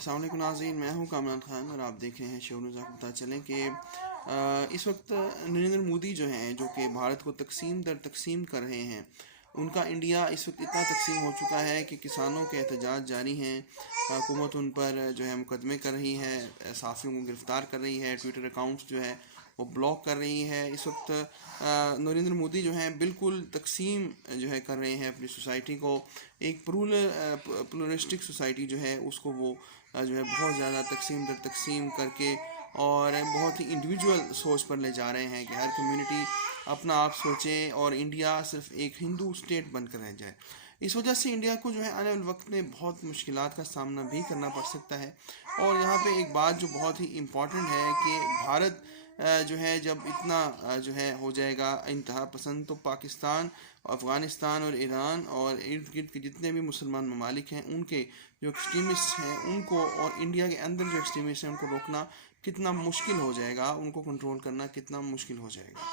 السلام علیکم ناظرین، میں ہوں کامران خان اور آپ دیکھ رہے ہیں شو نیوز۔ آپ کو پتہ چلیں کہ اس وقت نریندر مودی جو ہیں، جو کہ بھارت کو تقسیم در تقسیم کر رہے ہیں، ان کا انڈیا اس وقت اتنا تقسیم ہو چکا ہے کہ کسانوں کے احتجاج جاری ہیں، حکومت ان پر جو ہے مقدمے کر رہی ہے، صحافیوں کو گرفتار کر رہی ہے، ٹویٹر اکاؤنٹس جو ہے وہ بلاک کر رہی ہے۔ اس وقت نریندر مودی جو ہیں بالکل تقسیم جو ہے کر رہے ہیں اپنی سوسائٹی کو، ایک پلورسٹک سوسائٹی جو ہے اس کو وہ جو ہے بہت زیادہ تقسیم در تقسیم کر کے اور بہت ہی انڈیویجول سوچ پر لے جا رہے ہیں کہ ہر کمیونٹی اپنا آپ سوچے اور انڈیا صرف ایک ہندو اسٹیٹ بن کر رہ جائے۔ اس وجہ سے انڈیا کو جو ہے آنے والے وقت میں بہت مشکلات کا سامنا بھی کرنا پڑ سکتا ہے۔ اور یہاں پہ ایک بات جو بہت ہی امپورٹنٹ ہے کہ بھارت جو ہے جب اتنا جو ہے ہو جائے گا انتہا پسند، تو پاکستان، افغانستان اور ایران اور ارد گرد کے جتنے بھی مسلمان ممالک ہیں ان کے جو ایکسٹریمسٹ ہیں ان کو، اور انڈیا کے اندر جو ایکسٹریمسٹ ہیں ان کو روکنا کتنا مشکل ہو جائے گا، ان کو کنٹرول کرنا کتنا مشکل ہو جائے گا۔